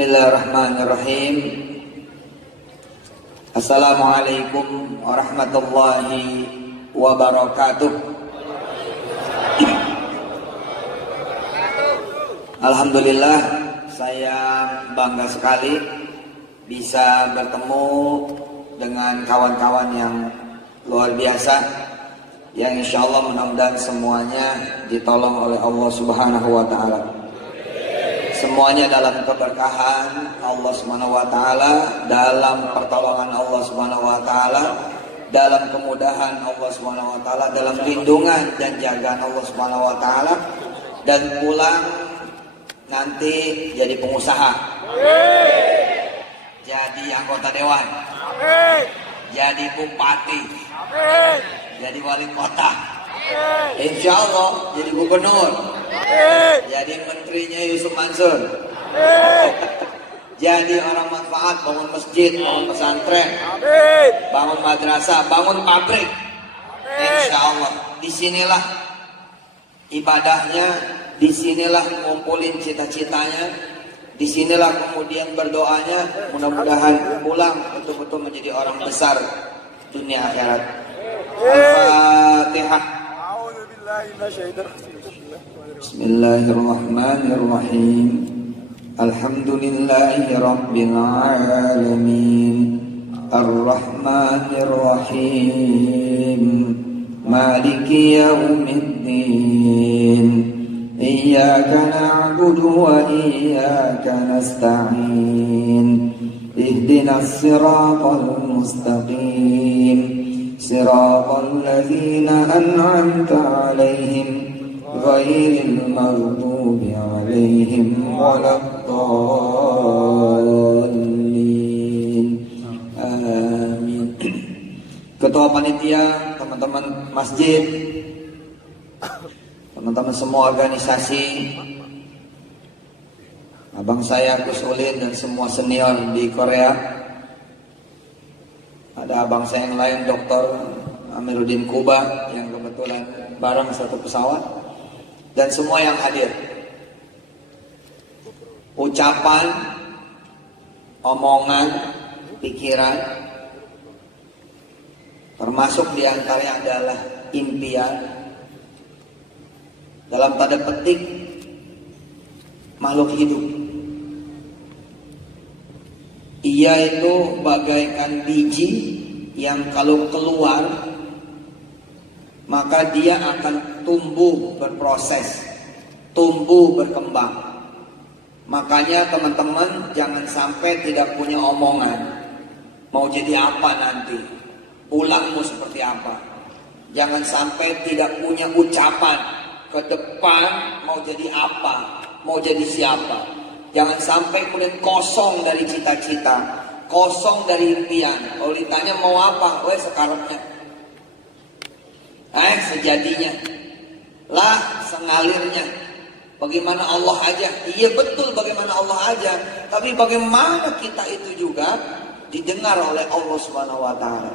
Bismillahirrahmanirrahim. Assalamualaikum warahmatullahi wabarakatuh. Alhamdulillah, saya bangga sekali bisa bertemu dengan kawan-kawan yang luar biasa, yang insya Allah mudah-mudahan semuanya ditolong oleh Allah Subhanahu wa Ta'ala. Semuanya dalam keberkahan Allah Subhanahu wa Ta'ala, dalam pertolongan Allah Subhanahu wa Ta'ala, dalam kemudahan Allah Subhanahu wa Ta'ala, dalam lindungan dan jagaan Allah Subhanahu wa Ta'ala, dan pulang nanti jadi pengusaha, jadi anggota dewan, jadi bupati, jadi wali kota, insya Allah jadi gubernur, jadi menterinya Yusuf Mansur, jadi orang manfaat, bangun masjid, bangun pesantren, bangun madrasah, bangun pabrik. Insya Allah disinilah ibadahnya, disinilah ngumpulin cita-citanya, disinilah kemudian berdoanya, mudah-mudahan pulang betul-betul menjadi orang besar dunia akhirat. Al-Fatihah. Bismillahirrahmanirrahim. Alhamdulillahi rabbil alamin. Ar-Rahmanir-Rahim. Maliki yaumiddin. Iyyaka na'budu wa iyyaka nasta'in. Ihdinas siratal mustaqim. Siratal ladzina an'amta 'alaihim ghairil maghdubi 'alaihim waladdallin. Amin. Ketua panitia, teman-teman masjid, teman-teman semua organisasi, abang saya Gus Ulin dan semua senior di Korea. Ada abang saya yang lain, Dr. Amiruddin Kuba, yang kebetulan bareng satu pesawat, dan semua yang hadir. Ucapan, omongan, pikiran, termasuk diantaranya adalah impian, dalam tanda petik makhluk hidup. Ia itu bagaikan biji yang kalau keluar maka dia akan tumbuh berproses, tumbuh berkembang. Makanya teman-teman jangan sampai tidak punya omongan. Mau jadi apa nanti? Pulangmu seperti apa? Jangan sampai tidak punya ucapan. Ke depan mau jadi apa? Mau jadi siapa? Jangan sampai kemudian kosong dari cita-cita, kosong dari impian. Kalau ditanya mau apa, sekarangnya. Sejadinya. Lah, sengalirnya. Bagaimana Allah aja? Iya betul bagaimana Allah aja. Tapi bagaimana kita itu juga didengar oleh Allah Subhanahu wa Ta'ala.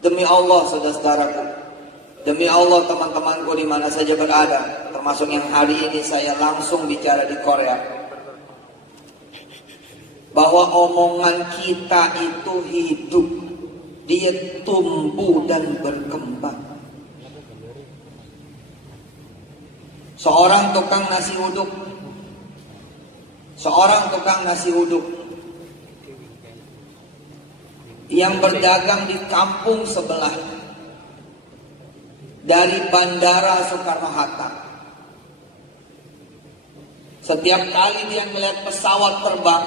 Demi Allah, saudara-saudaraku, demi Allah teman-temanku di mana saja berada, termasuk yang hari ini saya langsung bicara di Korea, bahwa omongan kita itu hidup, dia tumbuh dan berkembang. Seorang tukang nasi uduk, yang berdagang di kampung sebelah dari Bandara Soekarno-Hatta. Setiap kali dia melihat pesawat terbang,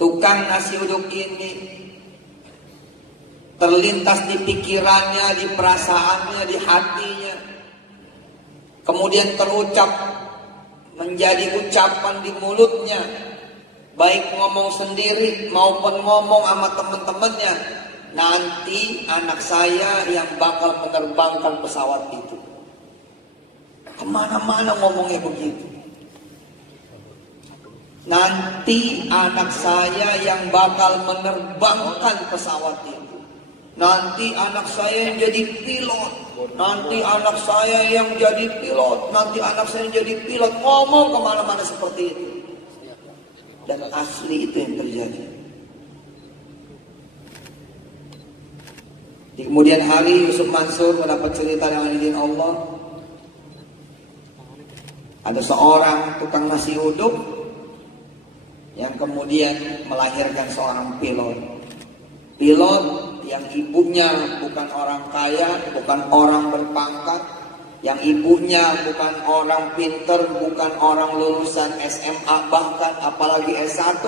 tukang nasi uduk ini terlintas di pikirannya, di perasaannya, di hatinya. Kemudian terucap menjadi ucapan di mulutnya, baik ngomong sendiri maupun ngomong sama teman-temannya. Nanti anak saya yang bakal menerbangkan pesawat itu. Kemana-mana ngomongnya begitu. Nanti anak saya yang bakal menerbangkan pesawat itu. Nanti anak saya yang jadi pilot. Nanti anak saya yang jadi pilot. Nanti anak saya yang jadi pilot. Ngomong kemana-mana seperti itu. Dan asli itu yang terjadi. Di kemudian hari Yusuf Mansur mendapat cerita dengan izin Allah. Ada seorang tukang nasi uduk yang kemudian melahirkan seorang pilot. Pilot yang ibunya bukan orang kaya, bukan orang berpangkat, yang ibunya bukan orang pinter, bukan orang lulusan SMA bahkan apalagi S1,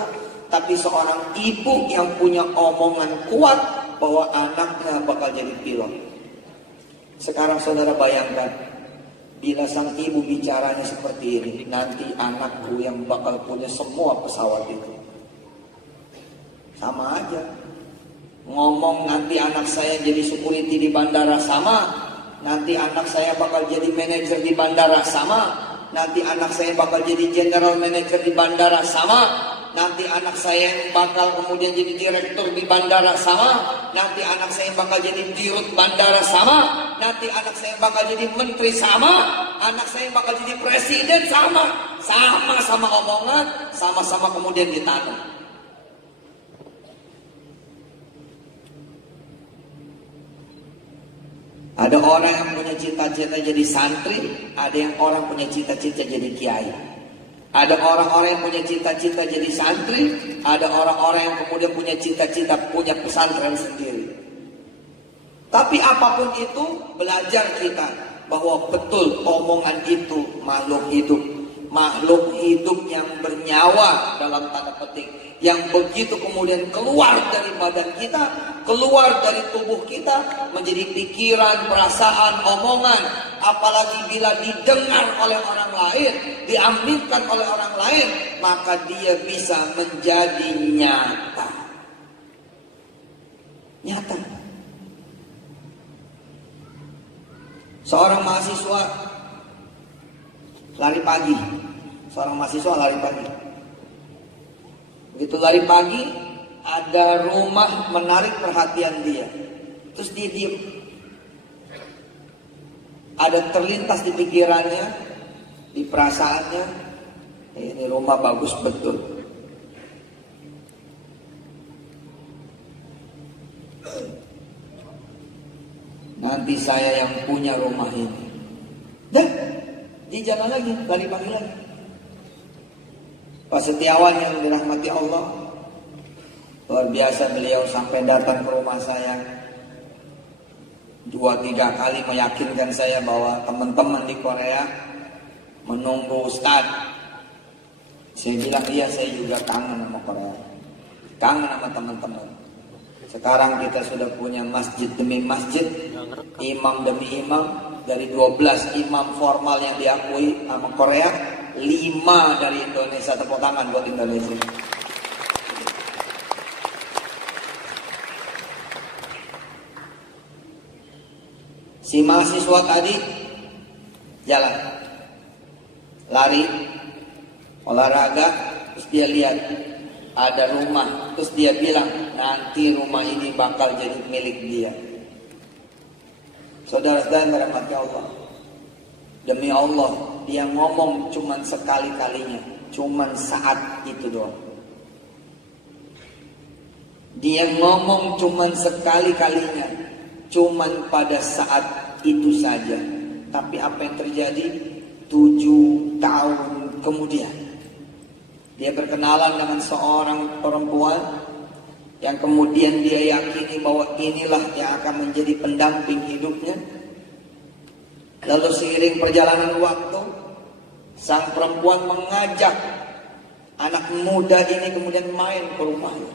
tapi seorang ibu yang punya omongan kuat bahwa anaknya bakal jadi pilot. Sekarang saudara bayangkan, bila sang ibu bicaranya seperti ini, nanti anakku yang bakal punya semua pesawat itu. Sama aja. Ngomong nanti anak saya jadi security di bandara, sama. Nanti anak saya bakal jadi manajer di bandara, sama. Nanti anak saya bakal jadi general manager di bandara, sama. Nanti anak saya bakal kemudian jadi direktur di bandara, sama. Nanti anak saya bakal jadi dirut bandara, sama. Nanti anak saya bakal jadi menteri, sama. Anak saya bakal jadi presiden, sama. Sama-sama omongan, sama-sama kemudian ditanam. Ada orang yang punya cita-cita jadi santri, ada yang orang punya cita-cita jadi kiai. Ada orang-orang yang punya cita-cita jadi santri, ada orang-orang yang kemudian punya cita-cita punya pesantren sendiri. Tapi apapun itu, belajar kita bahwa betul omongan itu makhluk hidup. Makhluk hidup yang bernyawa dalam tanda petik, yang begitu kemudian keluar dari badan kita, keluar dari tubuh kita, menjadi pikiran, perasaan, omongan. Apalagi bila didengar oleh orang lain, diaminkan oleh orang lain, maka dia bisa menjadi nyata. Nyata. Seorang mahasiswa lari pagi. Seorang mahasiswa lari pagi. Begitu lari pagi, ada rumah menarik perhatian dia. Terus dia diem. Ada terlintas di pikirannya, di perasaannya, ini rumah bagus betul. Nanti saya yang punya rumah ini. Dan dia jalan lagi, lari pagi lagi. Pak Setiawan yang dirahmati Allah, luar biasa beliau sampai datang ke rumah saya 2-3 kali meyakinkan saya bahwa teman-teman di Korea menunggu Ustaz. Saya bilang iya, saya juga kangen sama Korea, kangen sama teman-teman. Sekarang kita sudah punya masjid demi masjid, imam demi imam. Dari 12 imam formal yang diakui sama Korea, 5 dari Indonesia. Tepuk tangan buat Indonesia. Si mahasiswa tadi jalan, lari, olahraga, terus dia lihat ada rumah, terus dia bilang nanti rumah ini bakal jadi milik dia. Saudara-saudara yang dirahmati Allah, demi Allah, dia ngomong cuman sekali-kalinya, cuman saat itu doang. Dia ngomong cuman sekali-kalinya, cuman pada saat itu saja. Tapi apa yang terjadi? 7 tahun kemudian, dia berkenalan dengan seorang perempuan yang kemudian dia yakini bahwa inilah yang akan menjadi pendamping hidupnya. Lalu seiring perjalanan waktu, sang perempuan mengajak anak muda ini kemudian main ke rumahnya.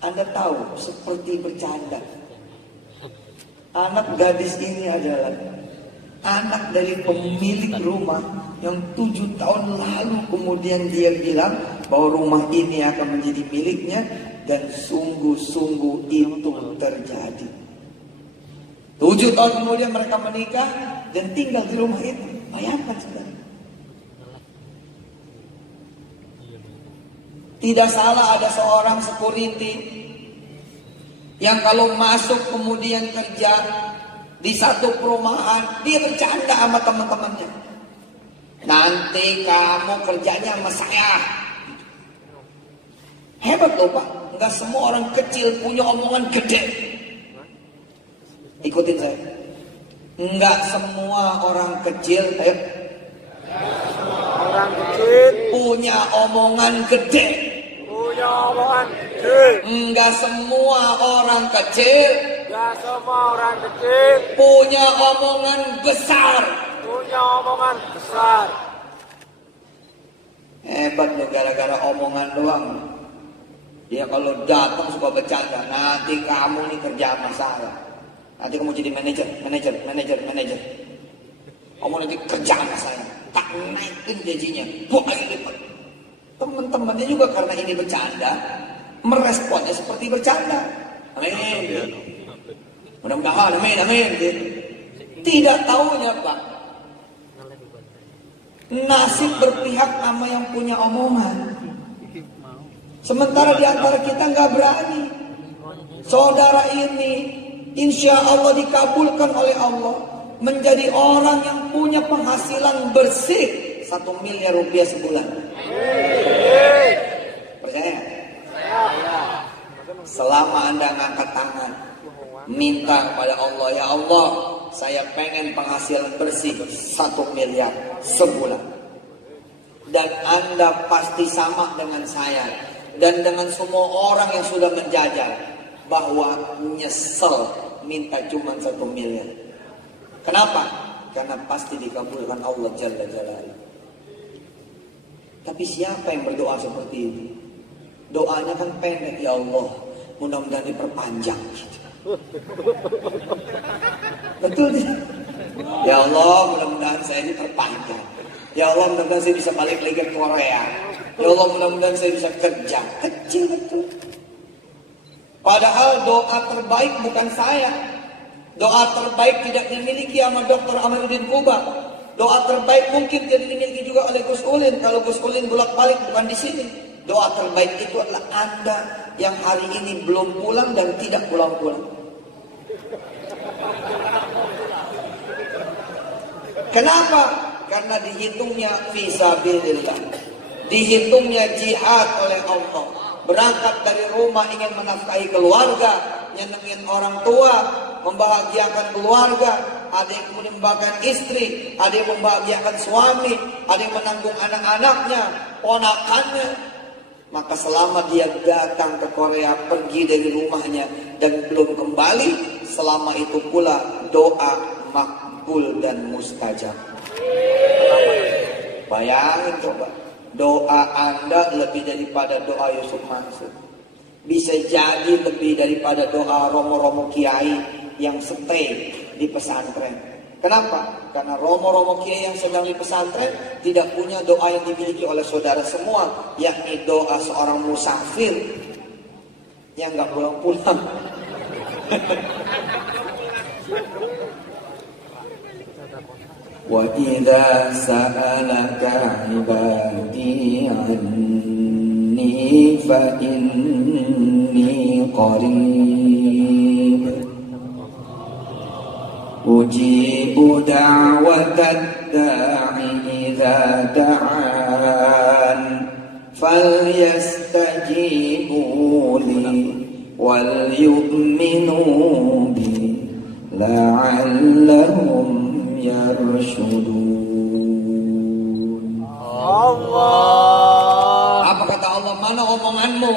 Anda tahu, seperti bercanda. Anak gadis ini adalah anak dari pemilik rumah yang 7 tahun lalu kemudian dia bilang bahwa rumah ini akan menjadi miliknya. Dan sungguh-sungguh itu terjadi. 7 tahun kemudian mereka menikah dan tinggal di rumah itu. Bayangkan saudara. Tidak salah ada seorang security yang kalau masuk kemudian kerja di satu perumahan, dia bercanda sama teman-temannya. Nanti kamu kerjanya sama saya. Hebat loh Pak, nggak semua orang kecil punya omongan gede. Ikutin saya. Nggak semua orang kecil, ayo. Orang kecil Punya omongan gede. punya omongan kecil. Nggak semua orang kecil Gak semua orang kecil punya omongan besar. punya omongan besar. Hebat loh, gara-gara omongan doang. Dia kalau datang suka bercanda. Nanti kamu nih kerja sama saya. Nanti kamu jadi manajer. Kamu nanti kerja sama saya. Tak naikin gajinya. Bukan lipat. Teman-temannya juga karena ini bercanda, meresponnya seperti bercanda. Amin. Mudah-mudahan, amin. Tidak tahunya Pak, nasib berpihak sama yang punya omongan. Sementara di antara kita nggak berani. Saudara ini insya Allah dikabulkan oleh Allah menjadi orang yang punya penghasilan bersih 1 miliar rupiah sebulan. Percaya? Selama Anda ngangkat tangan, minta kepada Allah, ya Allah, saya pengen penghasilan bersih 1 miliar sebulan. Dan Anda pasti sama dengan saya dan dengan semua orang yang sudah menjajal bahwa nyesel minta cuma 1 miliar. Kenapa? Karena pasti dikabulkan Allah Jalla Jalaluhu. Tapi siapa yang berdoa seperti ini? Doanya kan pendek, ya Allah, mudah-mudahan diperpanjang. Betul tidak? Ya Allah, mudah-mudahan saya diperpanjang. Ya Allah, mudah-mudahan saya bisa balik lagi ke Korea. Ya Allah, mudah-mudahan saya bisa kerja. Kecil betul. Padahal doa terbaik bukan saya. Doa terbaik tidak dimiliki sama Dr. Amiruddin Kuba. Doa terbaik mungkin tidak dimiliki juga oleh Gus Ulin. Kalau Gus Ulin bolak-balik bukan di sini. Doa terbaik itu adalah Anda yang hari ini belum pulang dan tidak pulang-pulang. Kenapa? Karena dihitungnya fisabilillah, dihitungnya jihad oleh Allah. Berangkat dari rumah ingin menafkahi keluarga, nyenengin orang tua, membahagiakan keluarga. Ada yang kemudian membahagiakan istri, ada yang membahagiakan suami, ada yang menanggung anak-anaknya, ponakannya. Maka selama dia datang ke Korea, pergi dari rumahnya dan belum kembali, selama itu pula doa makbul dan mustajab. Bayangin coba, doa Anda lebih daripada doa Yusuf Mansur. Bisa jadi lebih daripada doa romo-romo kiai yang stay di pesantren. Kenapa? Karena romo-romo kiai yang sedang di pesantren tidak punya doa yang dimiliki oleh saudara semua, yakni doa seorang musafir yang nggak pulang-pulang. وَإِذَا سَأَلَكَ عِبَادِي عَنِّي فَإِنِّي قَرِيبٌ أُجِيبُ دَعْوَةَ الدَّاعِ إِذَا دَعَانِ فَلْيَسْتَجِيبُوا لِي وَلْيُؤْمِنُوا بِي لَعَلَّهُمْ yarshudun. Allah. Apa kata Allah? Mana omonganmu?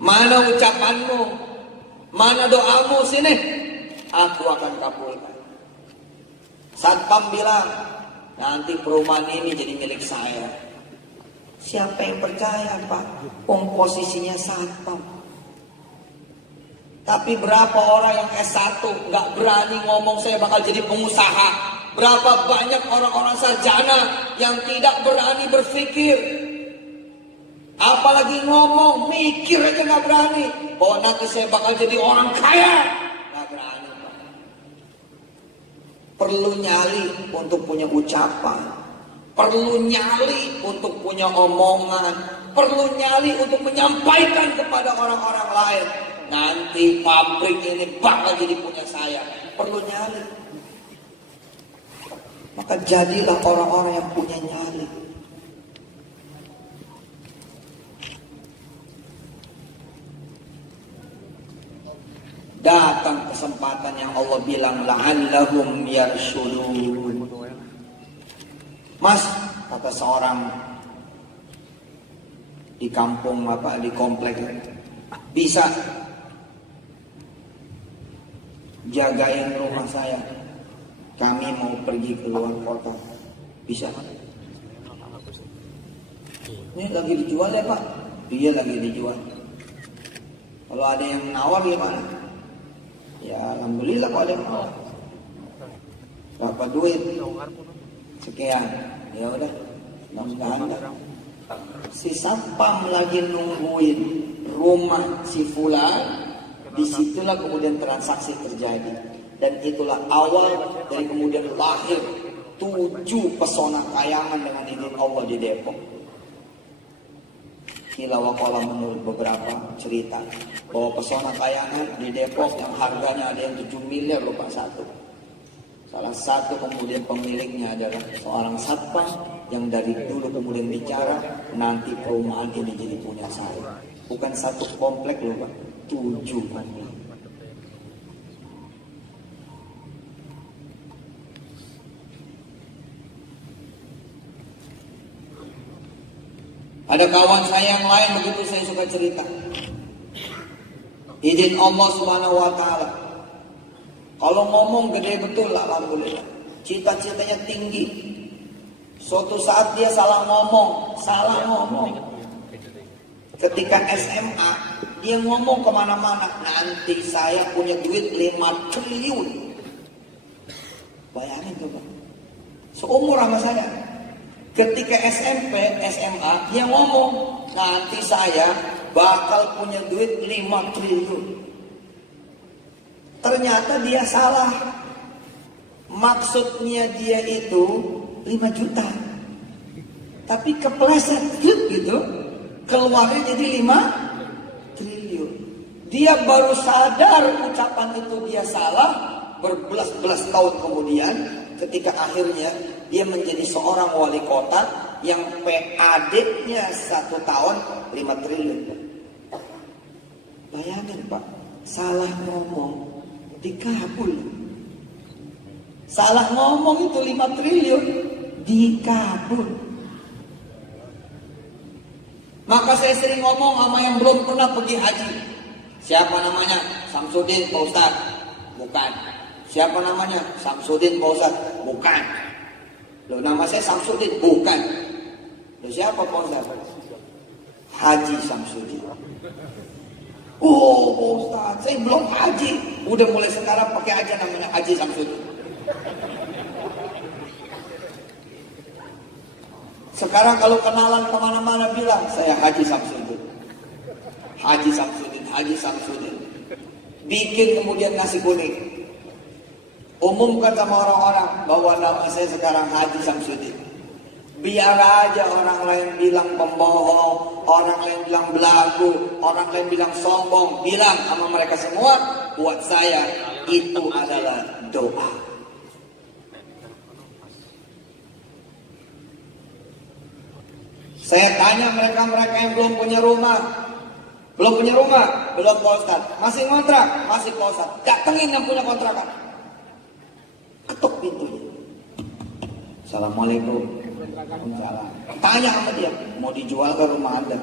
Mana ucapanmu? Mana doamu? Sini, aku akan kabulkan. Satpam bilang, nanti perumahan ini jadi milik saya. Siapa yang percaya, Pak? Posisinya satpam. Tapi berapa orang yang S1 nggak berani ngomong saya bakal jadi pengusaha? Berapa banyak orang-orang sarjana yang tidak berani berpikir, apalagi ngomong, mikir aja nggak berani bahwa nanti saya bakal jadi orang kaya. Nggak berani. Perlu nyali untuk punya ucapan, perlu nyali untuk punya omongan, perlu nyali untuk menyampaikan kepada orang-orang lain. Nanti pabrik ini bakal jadi punya saya. Perlu nyali. Maka jadilah orang-orang yang punya nyali. makanya Allah bilang la'allahum yarshudun. Mas, kata seorang di kampung di komplek, bisa jagain rumah saya, kami mau pergi ke luar kota, bisa? Ini lagi dijual ya Pak? Iya lagi dijual. Kalau ada yang nawar gimana? Ya alhamdulillah kalau ada yang nawar. Berapa duit? Sekian. Ya udah, mudah-mudahan. Si Sapam lagi nungguin rumah si Fulan, disitulah kemudian transaksi terjadi. Dan itulah awal dari kemudian lahir 7 pesona kayangan dengan izin Allah di Depok. Kila wakala menurut beberapa cerita bahwa pesona kayangan di Depok yang harganya ada yang 7 miliar lupa satu. Salah satu kemudian pemiliknya adalah seorang satpam yang dari dulu kemudian bicara nanti perumahan ini jadi punya saya. Bukan satu komplek loh Pak, 7 komplek. Ada kawan saya yang lain begitu saya suka cerita. Izin Allah Subhanahu wa taala. Kalau ngomong gede betul alhamdulillah. Cita-citanya tinggi. Suatu saat dia salah ngomong. Ketika SMA dia ngomong kemana-mana, nanti saya punya duit 5 triliun. Bayangin coba. Seumur sama saya. Ketika SMP, SMA, dia ngomong, nanti saya bakal punya duit 5 triliun. Ternyata dia salah. Maksudnya dia itu 5 juta. Tapi kepleset gitu, keluarnya jadi 5 triliun. Dia baru sadar ucapan itu dia salah berbelas-belas tahun kemudian, ketika akhirnya dia menjadi seorang wali kota yang PAD-nya 1 tahun 5 triliun. Bayangin Pak, salah ngomong dikabul. Salah ngomong itu 5 triliun dikabul. Maka saya sering ngomong sama yang belum pernah pergi haji. Siapa namanya? Samsudin Pak Ustaz? Bukan. Siapa namanya? Samsudin Pak Ustaz? Bukan. Loh, nama saya Samsudin? Bukan. Loh, siapa Pak Ustaz? Haji Samsudin. Oh Pak Ustaz, saya belum haji. Udah mulai sekarang pakai aja namanya Haji Samsudin. Sekarang kalau kenalan kemana-mana bilang saya Haji Samsudin. Haji Samsudin, Haji Samsudin. Bikin kemudian nasi kuning. Umumkan sama orang-orang bahwa nama saya sekarang Haji Samsudin. Biar aja orang lain bilang pembohong, orang lain bilang belagu, orang lain bilang sombong. Bilang sama mereka semua, buat saya itu adalah doa. Saya tanya mereka-mereka yang belum punya rumah. Belum punya rumah? Belum Pak Ustaz. Masih kontrak? Masih Pak Ustaz. Datengin yang punya kontrakan. Ketuk pintunya. Assalamualaikum. Waalaikumsalam. Tanya sama dia, mau dijual ke rumah Anda?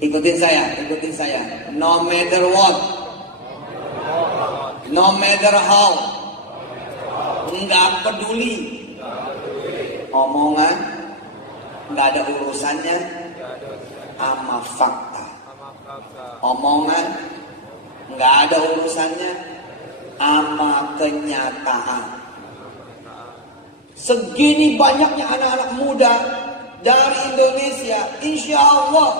Ikutin saya. No matter what, no matter how, nggak peduli omongan, nggak ada urusannya sama fakta. Omongan nggak ada urusannya sama kenyataan. Segini banyaknya anak-anak muda dari Indonesia, insya Allah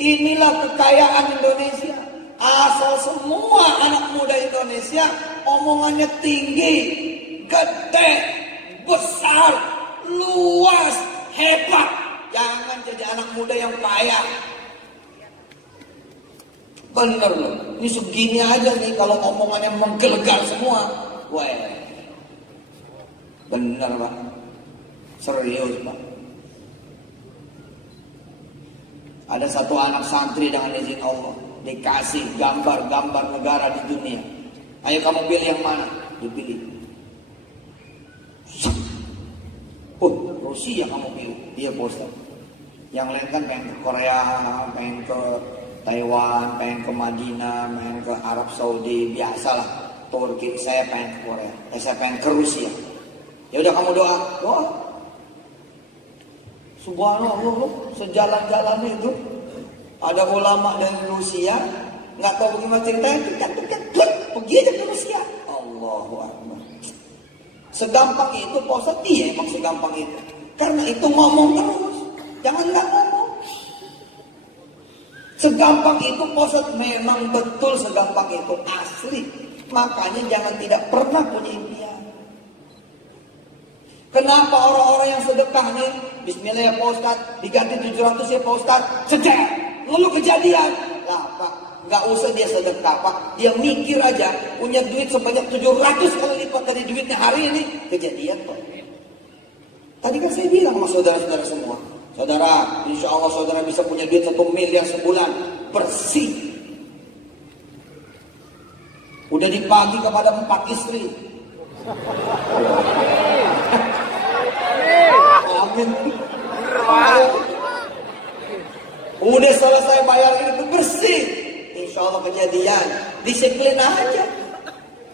inilah kekayaan Indonesia. Asal semua anak muda Indonesia omongannya tinggi, gede, besar, luas, hebat. Jangan jadi anak muda yang payah. Bener loh, ini segini aja nih kalau omongannya menggelegar semua. Wah, bener Pak, serius Pak. Ada satu anak santri dengan izin Allah dikasih gambar-gambar negara di dunia. Ayo kamu pilih yang mana? Dipilih. Rusia kamu pilih. Dia Ustaz. Yang lain kan pengen ke Korea, pengen ke Taiwan, pengen ke Madinah, pengen ke Arab Saudi, biasalah. Turki, saya pengen ke Korea, saya pengen ke Rusia. Ya udah kamu doa. Subhanallah, sejalan-jalan itu ada ulama dari Rusia, nggak tahu bagaimana ceritanya, pergi aja ke Rusia. Allahu Akbar. Segampang itu, Ustaz, iya emang segampang itu. Karena itu ngomong terus, jangan nggak ngomong. Segampang itu, Ustaz, memang betul segampang itu, asli. Makanya jangan tidak pernah punya impian. Kenapa orang-orang yang sedekah nih, bismillah ya Pak Ustaz, diganti 700 ya Pak Ustaz, sedek, lalu kejadian. Lah Pak, nggak usah dia sedekah Pak, dia mikir aja, punya duit sebanyak 700 kali lipat dari duitnya hari ini, kejadian Pak. Tadi kan saya bilang sama saudara-saudara semua, saudara, insya Allah saudara bisa punya duit 1 miliar sebulan, bersih. Udah dibagi kepada 4 istri. Amin. Udah selesai bayar itu bersih, insya Allah kejadian. Disiplin aja.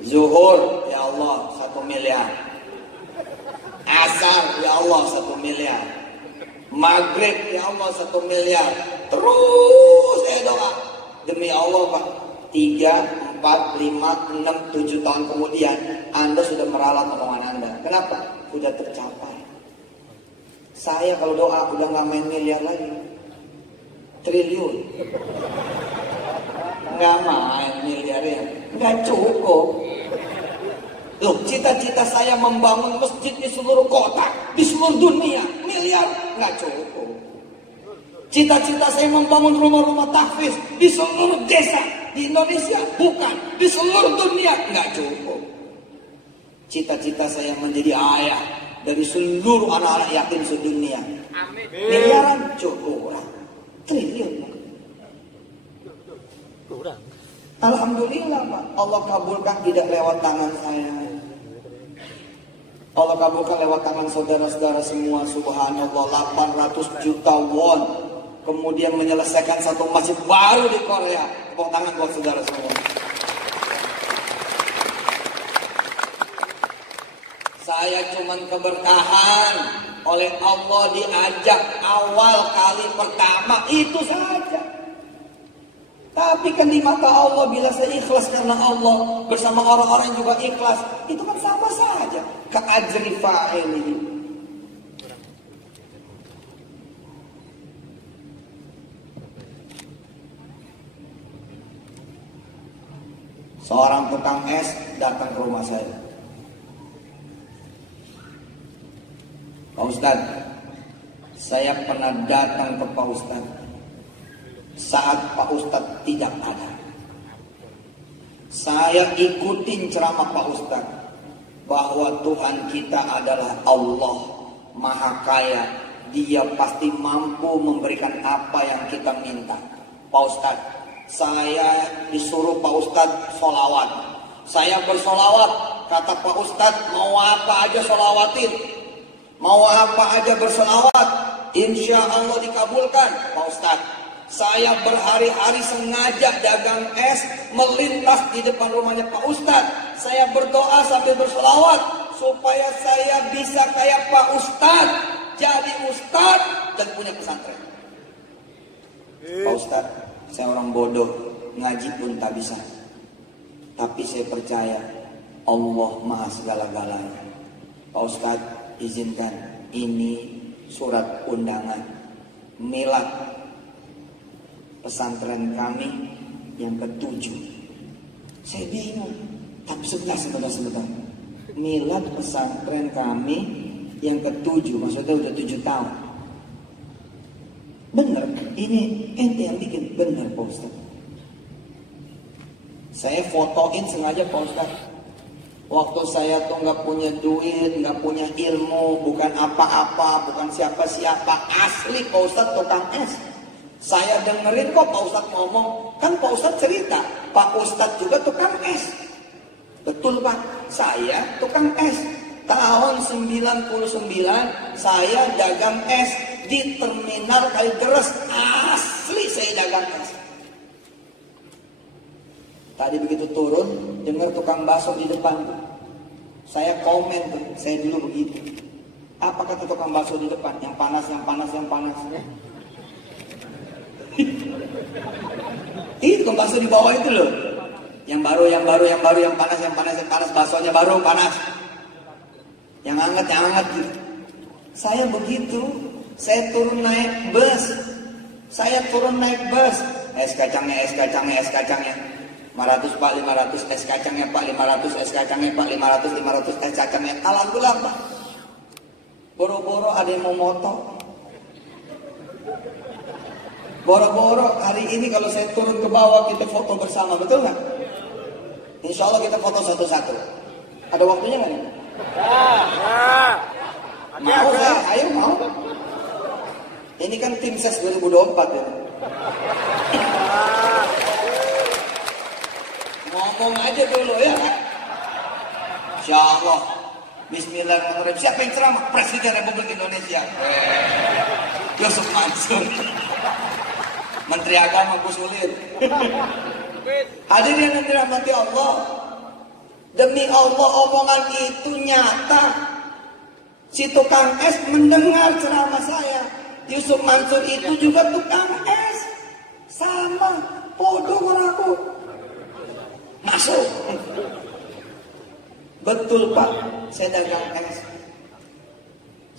Zuhur ya Allah 1 miliar. Asar ya Allah 1 miliar. Maghrib ya Allah 1 miliar. Terus saya doa, demi Allah Pak, 3, 4, 5, 6, 7 tahun kemudian Anda sudah meralat omongan Anda. Kenapa? Sudah tercapai. Saya kalau doa udah gak main miliar lagi, triliun. Gak main miliar ya, gak cukup. Loh, cita-cita saya membangun masjid di seluruh kota, di seluruh dunia, miliar gak cukup. Cita-cita saya membangun rumah-rumah tahfiz di seluruh desa di Indonesia, bukan, di seluruh dunia, nggak cukup. Cita-cita saya menjadi ayah dari seluruh anak-anak yatim sedunia. Amin. Miliaran cukup, triliun. Alhamdulillah Pak, Allah kabulkan tidak lewat tangan saya. Allah kabulkan lewat tangan saudara-saudara semua. Subhanallah, 800 juta won. Kemudian menyelesaikan satu masjid baru di Korea. Tepuk tangan buat saudara semua. Saya cuman keberkahan oleh Allah, diajak awal kali pertama, itu saja. Tapi kan di mata Allah, bila saya ikhlas karena Allah bersama orang-orang yang juga ikhlas, itu kan sama saja. Ka'ajri fa'ili. Seorang tukang es datang ke rumah saya. Pak Ustadz, saya pernah datang ke Pak Ustadz saat Pak Ustadz tidak ada. Saya ikutin ceramah Pak Ustadz bahwa Tuhan kita adalah Allah Maha Kaya. Dia pasti mampu memberikan apa yang kita minta. Pak Ustadz, saya disuruh Pak Ustadz sholawat. Saya bersolawat. Kata Pak Ustadz, mau apa aja sholawatin, mau apa aja bersolawat, insya Allah dikabulkan. Pak Ustadz, saya berhari-hari sengaja dagang es melintas di depan rumahnya Pak Ustadz. Saya berdoa sambil bersolawat supaya saya bisa kayak Pak Ustadz, jadi Ustadz dan punya pesantren. Pak Ustadz, saya orang bodoh, ngaji pun tak bisa. Tapi saya percaya Allah Maha segala-galanya. Pak Ustadz, izinkan ini surat undangan milad pesantren kami yang ke-7. Saya bingung. Tapi sebentar. Milad pesantren kami yang ke-7, maksudnya udah 7 tahun. Bener, ini ente yang bikin. Bener Pak Ustaz. Saya fotoin sengaja Pak Ustaz. Waktu saya tuh gak punya duit, gak punya ilmu, bukan apa-apa, bukan siapa-siapa, asli Pak Ustaz tukang es. Saya dengerin kok Pak Ustadz ngomong. Kan Pak Ustadz cerita, Pak Ustadz juga tukang es. Betul Pak, saya tukang es. Tahun 99 saya dagang es di Terminal Kalideres. Asli saya dagang es. Tadi begitu turun, dengar tukang bakso di depan. Saya komen tuh, saya dulu begitu. Apa kata tukang bakso di depan? Yang panas, yang panas, yang panas. Itu tukang bakso di bawah itu loh. Yang baru, yang baru, yang baru, yang panas, yang panas, yang panas. Baksonya baru, panas. Yang hangat gitu. Saya begitu. Saya turun naik bus. Es kacangnya, es kacangnya, es kacangnya. 500 Pak, 500 es kacangnya Pak, 500 es kacangnya Pak, 500 es kacangnya. Alhamdulillah Pak. Boro-boro ada yang mau moto. Boro-boro hari ini kalau saya turun ke bawah kita foto bersama, betul nggak? Insya Allah kita foto satu-satu. Ada waktunya nggak nih? Mau ya? Ayo mau. Ini kan tim ses 2024 ya. Ngomong aja dulu ya. Insya Allah. Bismillahirrahmanirrahim. Siapa yang ceramah? Presiden Republik Indonesia. Yusuf Mansur. Menteri Agama Gus Ulil. Hadirin yang dirahmati Allah. Demi Allah omongan itu nyata. Si tukang es mendengar ceramah saya. Yusuf Mansur itu juga tukang es. Sama. Podo aku. Masuk. Betul Pak, saya dagang es.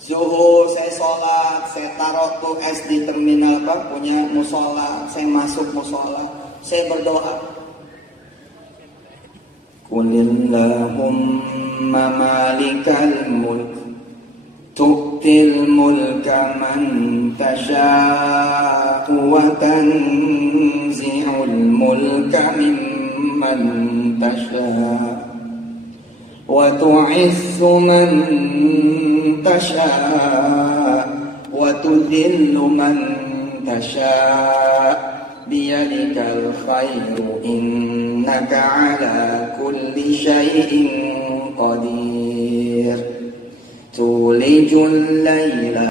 Zuhur saya sholat, saya taruh tuh es di terminal Pak, punya musola. Saya masuk musola, saya berdoa. Qulillahumma malikal mulk tu'til mulka man tasha'u wa tanzi'ul mulka mimman tasha'u wa tu'izzu man tasha'u wa tudhillu man tasha'u biyadikal khairu innaka ala kulli syai'in qadir tulijul layla